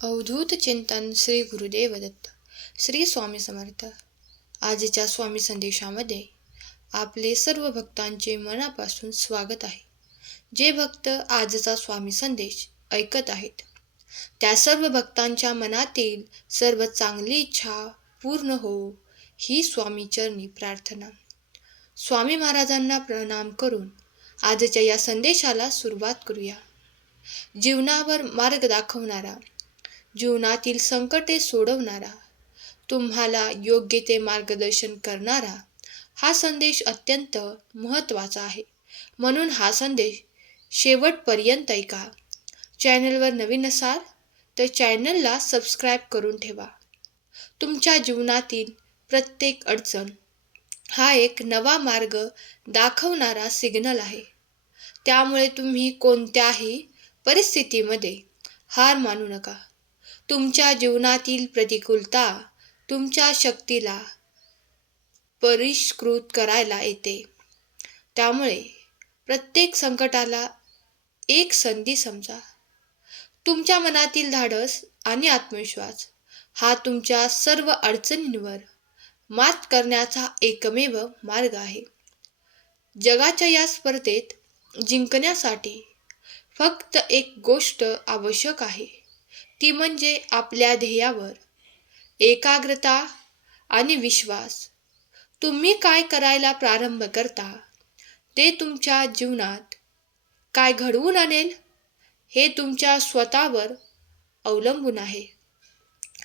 अवधूत चिंतन श्री गुरुदेव दत्त. श्री स्वामी समर्थ. आजच्या स्वामी संदेशामध्ये आपले सर्व भक्तांचे मनापासून स्वागत आहे. जे भक्त आजचा स्वामी संदेश ऐकत आहेत त्या सर्व भक्तांच्या मनातील सर्व चांगली इच्छा पूर्ण हो ही स्वामी चरणी प्रार्थना. स्वामी महाराजांना प्रणाम करून आजच्या या संदेशाला सुरुवात करूया. जीवनावर मार्ग दाखवणारा, जीवनातील संकटे सोडवणारा, तुम्हाला योग्य ते मार्गदर्शन करणारा हा संदेश अत्यंत महत्त्वाचा आहे. म्हणून हा संदेश शेवटपर्यंत ऐका. चॅनलवर नवीन असाल तर चॅनलला सबस्क्राईब करून ठेवा. तुमच्या जीवनातील प्रत्येक अडचण हा एक नवा मार्ग दाखवणारा सिग्नल आहे. त्यामुळे तुम्ही कोणत्याही परिस्थितीमध्ये हार मानू नका. तुमच्या जीवनातील प्रतिकूलता तुमच्या शक्तीला परिष्कृत करायला येते. त्यामुळे प्रत्येक संकटाला एक संधी समजा. तुमच्या मनातील धाडस आणि आत्मविश्वास हा तुमच्या सर्व अडचणींवर मात करण्याचा एकमेव मार्ग आहे. जगाच्या या स्पर्धेत जिंकण्यासाठी फक्त एक गोष्ट आवश्यक आहे, ती म्हणजे आपल्या ध्येयावर एकाग्रता आणि विश्वास. तुम्ही काय करायला प्रारंभ करता ते तुमच्या जीवनात काय घडवून आणेल हे तुमच्या स्वतःवर अवलंबून आहे.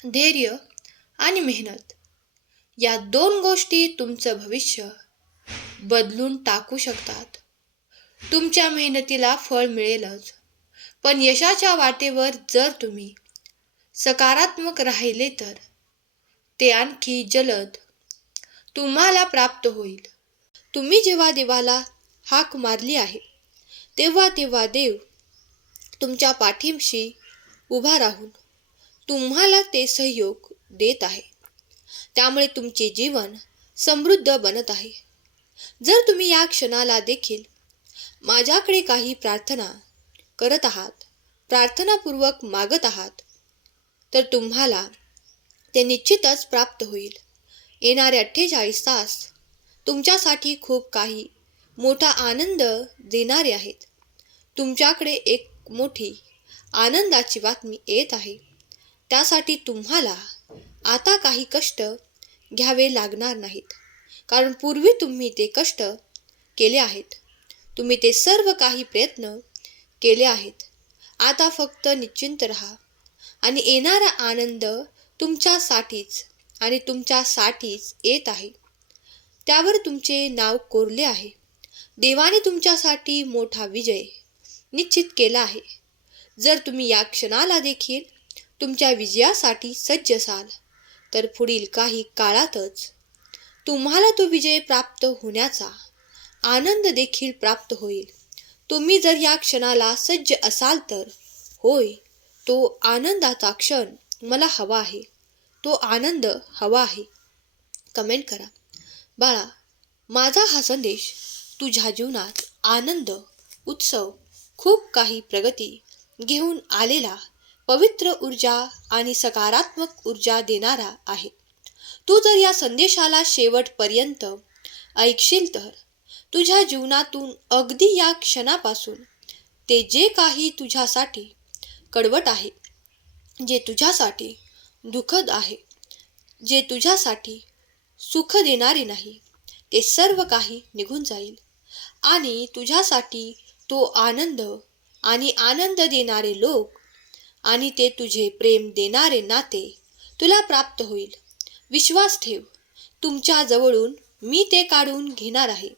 धैर्य आणि मेहनत या दोन गोष्टी तुमचं भविष्य बदलून टाकू शकतात. तुमच्या मेहनतीला फळ मिळेलच, पण यशाच्या वाटेवर जर तुम्ही सकारात्मक राहिले तर ते आणखी जलद तुम्हाला प्राप्त होईल. तुम्ही जेव्हा देवाला हाक मारली आहे तेव्हा तेव्हा देव तुमच्या पाठीशी उभा राहून तुम्हाला ते सहयोग देत आहे. त्यामुळे तुमचे जीवन समृद्ध बनत आहे. जर तुम्ही या क्षणाला देखील माझ्याकडे काही प्रार्थना करत आहात, प्रार्थनापूर्वक मागत आहात, तर तुम्हाला ते निश्चितच प्राप्त होईल. येणारे 48 तास तुमच्यासाठी खूप काही मोठा आनंद देणारे आहेत. तुमच्याकडे एक मोठी आनंदाची बातमी येत आहे. त्यासाठी तुम्हाला आता काही कष्ट घ्यावे लागणार नाहीत, कारण पूर्वी तुम्ही ते कष्ट केले आहेत. तुम्ही ते सर्व काही प्रयत्न केले आहेत. आता फक्त निश्चिंत राहा आणि येणारा आनंद तुमच्यासाठीच आणि तुमच्यासाठीच येत आहे. त्यावर तुमचे नाव कोरले आहे. देवाने तुमच्यासाठी मोठा विजय निश्चित केला आहे. जर तुम्ही या क्षणाला देखील तुमच्या विजयासाठी सज्ज असाल तर पुढील काही काळातच तुम्हाला तो विजय प्राप्त होण्याचा आनंद देखील प्राप्त होईल. तुम्ही जर या क्षणाला सज्ज असाल तर होय, तो आनंदाचा क्षण मला हवा आहे, तो आनंद हवा आहे. कमेंट करा. बाळा, माझा हा संदेश तुझ्या जीवनात आनंद, उत्सव, खूप काही प्रगती घेऊन आलेला पवित्र ऊर्जा आणि सकारात्मक ऊर्जा देणारा आहे. तू जर या संदेशाला शेवटपर्यंत ऐकशील तर तुझ्या जीवनातून अगदी या क्षणापासून ते जे काही तुझ्यासाठी कडवट आहे, जे तुझ्यासाठी दुःखद आहे, जे तुझ्यासाठी सुख देणारे नाही, ते सर्व काही निघून जाईल आणि तुझ्यासाठी तो आनंद आणि आनंद देणारे लोक आणि ते तुझे प्रेम देणारे नाते तुला प्राप्त होईल. विश्वास ठेव, तुमच्या जवळून मी ते काढून घेणार आहे.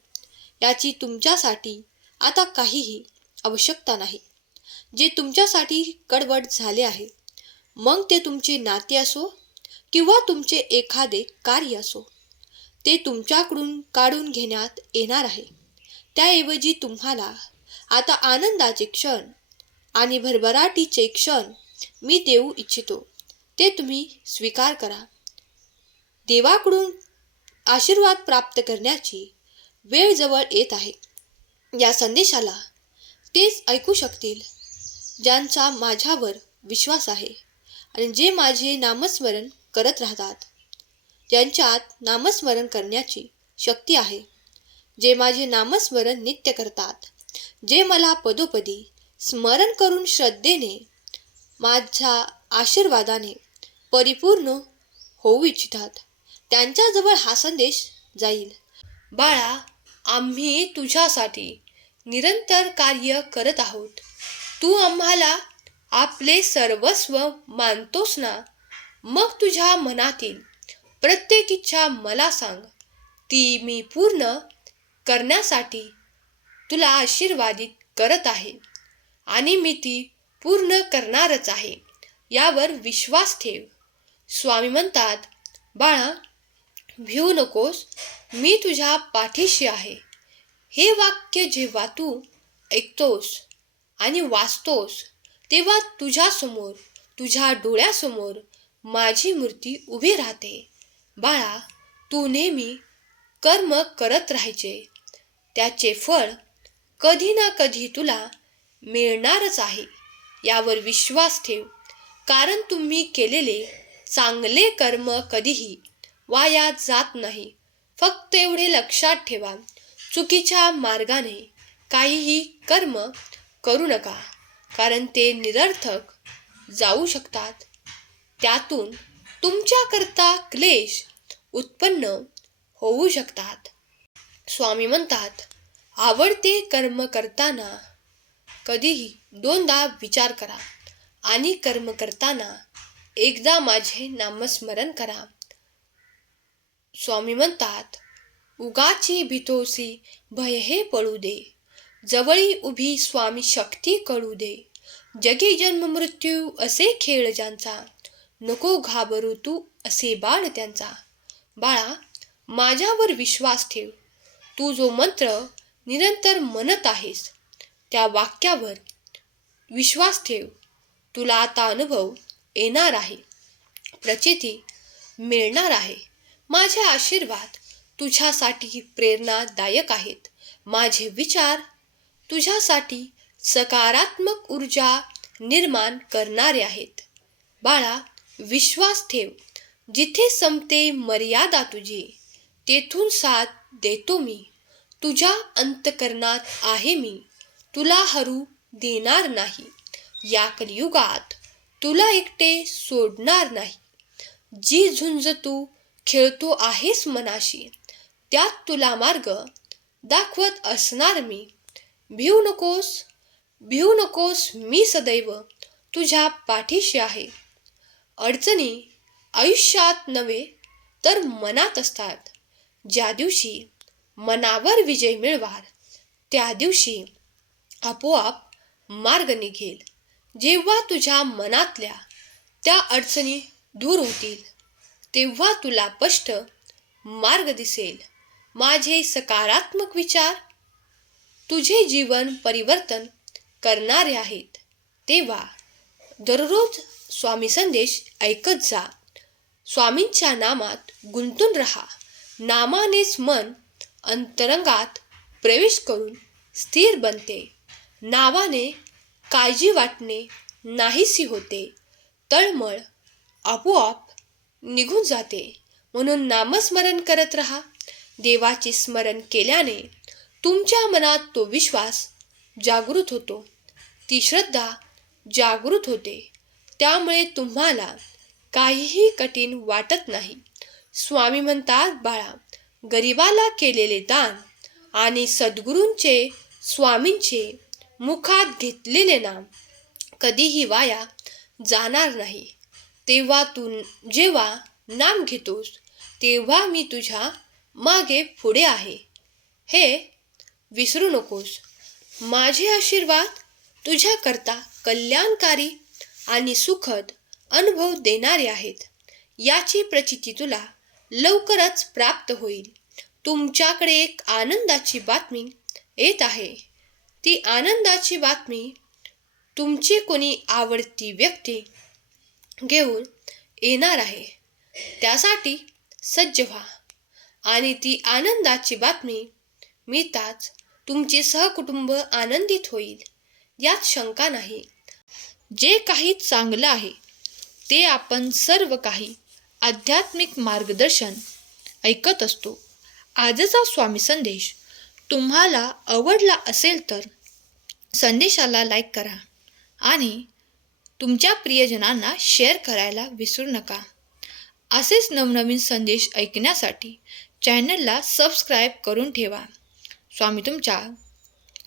याची तुमच्यासाठी आता काहीही आवश्यकता नाही. जे तुमच्यासाठी कडवट झाले आहे, मग ते तुमचे नाते असो किंवा तुमचे एखादे कार्य असो, ते तुमच्याकडून काढून घेण्यात येणार आहे. त्याऐवजी तुम्हाला आता आनंदाचे क्षण आणि भरभराटीचे क्षण मी देऊ इच्छितो. ते तुम्ही स्वीकार करा. देवाकडून आशीर्वाद प्राप्त करण्याची वेळ जवळ येत आहे. या संदेशाला तेच ऐकू शकतील ज्यांचा माझ्यावर विश्वास आहे आणि जे माझे नामस्मरण करत राहतात, ज्यांच्यात नामस्मरण करण्याची शक्ती आहे, जे माझे नामस्मरण नित्य करतात, जे मला पदोपदी स्मरण करून श्रद्धेने माझ्या आशीर्वादाने परिपूर्ण होऊ इच्छितात, त्यांच्याजवळ हा संदेश जाईल. बाळा, आम्ही तुझ्यासाठी निरंतर कार्य करत आहोत. तू आम्हाला आपले सर्वस्व मानतोस ना? मग तुझ्या मनातील प्रत्येक इच्छा मला सांग. ती मी पूर्ण करण्यासाठी तुला आशीर्वादित करत आहे आणि मी ती पूर्ण करणारच आहे, यावर विश्वास ठेव. स्वामी म्हणतात, बाळा, भिवू नकोस, मी तुझ्या पाठीशी आहे. हे वाक्य जेव्हा तू ऐकतोस आणि वाचतोस, तेव्हा तुझ्यासमोर, तुझ्या डोळ्यासमोर माझी मूर्ती उभी राहते. बाळा, तू नेहमी कर्म करत राहायचे. त्याचे फळ कधी ना कधी तुला मिळणारच आहे, यावर विश्वास ठेव. कारण तुम्ही केलेले चांगले कर्म कधीही वाया जात नाही. फक्त एवढे लक्षात ठेवा, चुकीच्या मार्गाने काहीही कर्म करू नका, कारण ते निरर्थक जाऊ शकतात. त्यातून तुमच्याकरता क्लेश उत्पन्न होऊ शकतात. स्वामी म्हणतात, आवडते कर्म करताना कधीही दोनदा विचार करा आणि कर्म करताना एकदा माझे नामस्मरण करा. स्वामी म्हणतात, उगाची भीतोसी भय हे पळू दे, जवळी उभी स्वामी शक्ती कळू दे. जगी जन्म मृत्यू असे खेळ ज्यांचा, नको घाबरू तू असे बाळ त्यांचा. बाळा, माझ्यावर विश्वास ठेव. तू जो मंत्र निरंतर म्हणत आहेस, त्या वाक्यावर विश्वास ठेव. तुला आता अनुभव येणार आहे, प्रचिती मिळणार आहे. माझे आशीर्वाद तुझ्यासाठी प्रेरणादायक आहेत. माझे विचार तुझ्यासाठी सकारात्मक ऊर्जा निर्माण करणारे आहेत. बाळा, विश्वास ठेव. जिथे संपते मर्यादा तुझी, तेथून साथ देतो मी. तुझ्या अंतःकरणात आहे मी, तुला हरू देणार नाही. या कलियुगात तुला एकटे सोडणार नाही. जी झुंज तू खेळतो आहेस मनाशी, त्यात तुला मार्ग दाखवत असणार मी. भिवू नकोस, भिवू नकोस, मी सदैव तुझ्या पाठीशी आहे. अडचणी आयुष्यात नव्हे तर मनात असतात. ज्या दिवशी मनावर विजय मिळवाल, त्या दिवशी आपोआप मार्ग निघेल. जेव्हा तुझ्या मनातल्या त्या अडचणी दूर होतील, तेव्हा तुला स्पष्ट मार्ग दिसेल. माझे सकारात्मक विचार तुझे जीवन परिवर्तन करणारे आहेत. तेव्हा दररोज स्वामी संदेश ऐकत जा. स्वामींच्या नामात गुंतून राहा. नामानेच मन अंतरंगात प्रवेश करून स्थिर बनते. नावाने काळजी वाटणे नाहीसी होते. तळमळ आपोआप निघून जाते. म्हणून नामस्मरण करत राहा. देवाचे स्मरण केल्याने तुमच्या मनात तो विश्वास जागृत होतो, ती श्रद्धा जागृत होते. त्यामुळे तुम्हाला काहीही कठीण वाटत नाही. स्वामी म्हणतात, बाळा, गरिबाला केलेले दान आणि सद्गुरूंचे, स्वामींचे मुखात घेतलेले नाम कधीही वाया जाणार नाही. तेव्हा तू जेव्हा नाम घेतोस, तेव्हा मी तुझ्या मागे पुढे आहे, हे विसरू नकोस. माझे आशीर्वाद तुझ्याकरता कल्याणकारी आणि सुखद अनुभव देणारे आहेत. याची प्रचिती तुला लवकरच प्राप्त होईल. तुमच्याकडे एक आनंदाची बातमी येत आहे. ती आनंदाची बातमी तुमची कोणी आवडती व्यक्ती घेऊन येणार आहे. त्यासाठी सज्ज व्हा आणि ती आनंदाची बातमी मिळताच तुमचे सहकुटुंब आनंदित होईल, यात शंका नाही. जे काही चांगलं आहे ते आपण सर्व काही आध्यात्मिक मार्गदर्शन ऐकत असतो. आजचा स्वामी संदेश तुम्हाला आवडला असेल तर संदेशाला लाईक करा आणि तुमच्या प्रियजनांना शेअर करायला विसरू नका. असेच नवनवीन संदेश ऐकण्यासाठी चॅनलला सबस्क्राईब करून ठेवा. स्वामी तुमच्या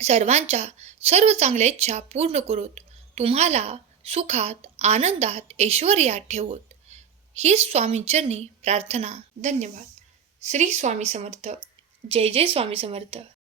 सर्वांच्या सर्व चांगल्या इच्छा पूर्ण करोत. तुम्हाला सुखात, आनंदात, ऐश्वर्यात ठेवोत. ही स्वामींचरणी प्रार्थना. धन्यवाद. श्री स्वामी समर्थ. जय जय स्वामी समर्थ.